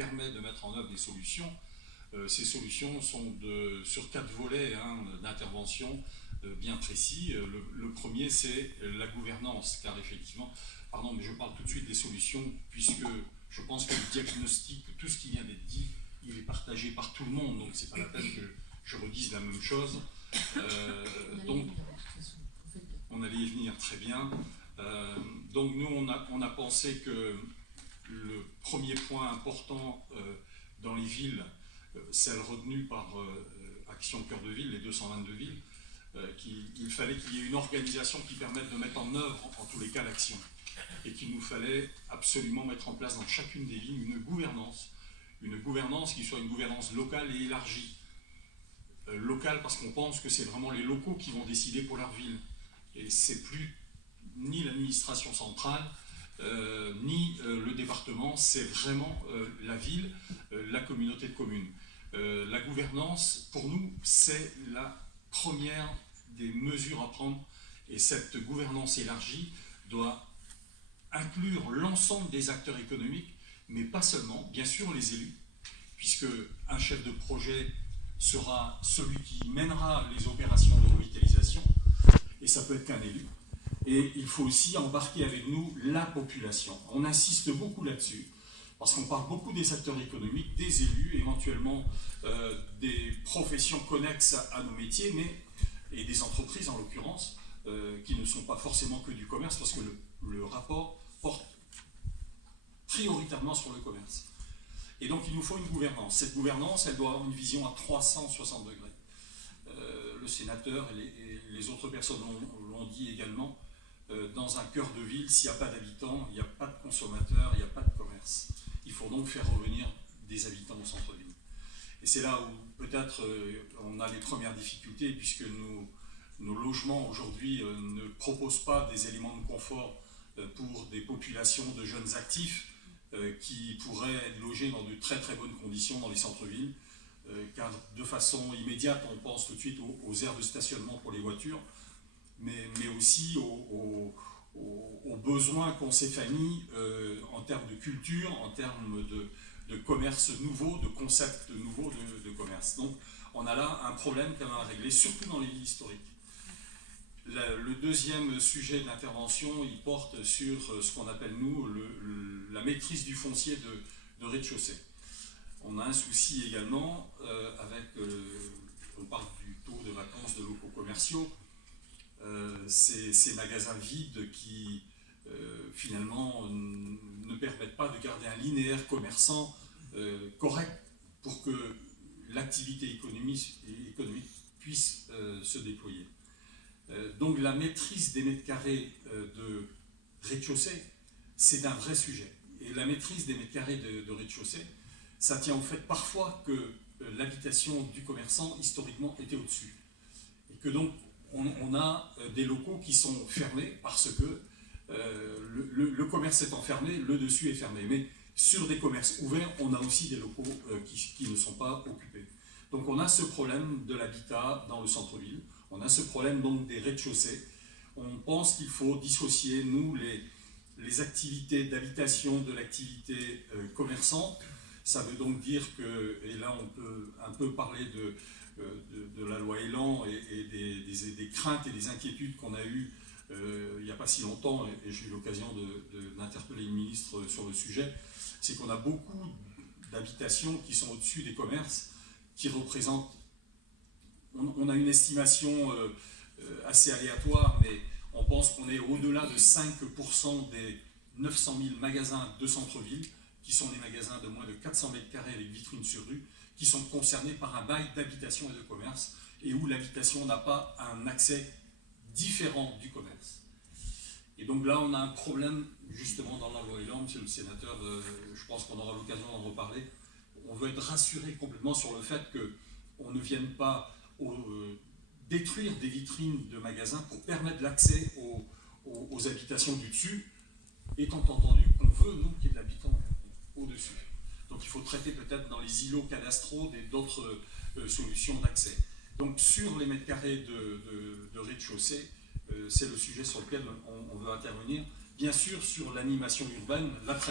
permet de mettre en œuvre des solutions. Ces solutions sont sur 4 volets d'intervention bien précis. Le premier, c'est la gouvernance, car effectivement, pardon, mais je parle tout de suite des solutions, puisque je pense que le diagnostic, tout ce qui vient d'être dit, il est partagé par tout le monde, donc c'est pas la peine que je redise la même chose. Donc, on allait y venir très bien. Donc nous, on a pensé que le premier point important dans les villes, celle retenue par Action Cœur de Ville, les 222 villes, qu'il fallait qu'il y ait une organisation qui permette de mettre en œuvre, en tous les cas, l'action. Et qu'il nous fallait absolument mettre en place dans chacune des villes une gouvernance qui soit une gouvernance locale et élargie. Locale parce qu'on pense que c'est vraiment les locaux qui vont décider pour leur ville. Et c'est plus ni l'administration centrale, ni le département, c'est vraiment la ville, la communauté de communes. La gouvernance, pour nous, c'est la première des mesures à prendre, et cette gouvernance élargie doit inclure l'ensemble des acteurs économiques, mais pas seulement, bien sûr les élus, puisque un chef de projet sera celui qui mènera les opérations de revitalisation, et ça peut être qu'un élu. Et il faut aussi embarquer avec nous la population. On insiste beaucoup là-dessus, parce qu'on parle beaucoup des acteurs économiques, des élus, éventuellement des professions connexes à nos métiers, et des entreprises en l'occurrence, qui ne sont pas forcément que du commerce, parce que le rapport porte prioritairement sur le commerce. Et donc il nous faut une gouvernance. Cette gouvernance, elle doit avoir une vision à 360 degrés. Le sénateur et les autres personnes l'ont dit également, dans un cœur de ville, s'il n'y a pas d'habitants, il n'y a pas de consommateurs, il n'y a pas de commerce. Il faut donc faire revenir des habitants au centre-ville. Et c'est là où peut-être on a les premières difficultés, puisque nos logements aujourd'hui ne proposent pas des éléments de confort pour des populations de jeunes actifs qui pourraient être logés dans de très très bonnes conditions dans les centres-villes, car de façon immédiate, on pense tout de suite aux aires de stationnement pour les voitures, mais aussi aux besoins qu'ont ces familles en termes de culture, en termes de commerce nouveau, de concepts nouveaux de commerce. Donc on a là un problème quand même à régler, surtout dans les villes historiques. Le deuxième sujet d'intervention, il porte sur ce qu'on appelle, nous, la maîtrise du foncier de rez-de-chaussée. On a un souci également avec, on parle du taux de vacance de locaux commerciaux, ces magasins vides qui, finalement, ne permettent pas de garder un linéaire commerçant correct pour que l'activité économique puisse se déployer. Donc la maîtrise des mètres carrés de rez-de-chaussée, c'est un vrai sujet. Et la maîtrise des mètres carrés de rez-de-chaussée, ça tient au fait parfois que l'habitation du commerçant, historiquement, était au-dessus. Et que donc, on a des locaux qui sont fermés parce que le commerce étant fermé, le dessus est fermé. Mais sur des commerces ouverts, on a aussi des locaux qui ne sont pas occupés. Donc on a ce problème de l'habitat dans le centre-ville, on a ce problème donc des rez-de-chaussée. On pense qu'il faut dissocier, nous, les activités d'habitation de l'activité commerçante. Ça veut donc dire que, et là on peut un peu parler de la loi Elan et des craintes et des inquiétudes qu'on a eues il n'y a pas si longtemps, et j'ai eu l'occasion d'interpeller le ministre sur le sujet, c'est qu'on a beaucoup d'habitations qui sont au-dessus des commerces, qui représentent, on a une estimation assez aléatoire, mais on pense qu'on est au-delà de 5% des 900 000 magasins de centre-ville, qui sont des magasins de moins de 400 mètres carrés avec vitrines sur rue, qui sont concernés par un bail d'habitation et de commerce, et où l'habitation n'a pas un accès différent du commerce. Et donc là, on a un problème, justement, dans la loi Elan, monsieur le sénateur, je pense qu'on aura l'occasion d'en reparler. On veut être rassuré complètement sur le fait qu'on ne vienne pas détruire des vitrines de magasins pour permettre l'accès aux habitations du dessus, étant entendu qu'on veut, nous, qu'il y ait de l'habitant au-dessus. Donc il faut traiter peut-être dans les îlots cadastraux d'autres solutions d'accès. Donc sur les mètres carrés de rez-de-chaussée, c'est le sujet sur lequel on veut intervenir. Bien sûr, sur l'animation urbaine, l'attractivité.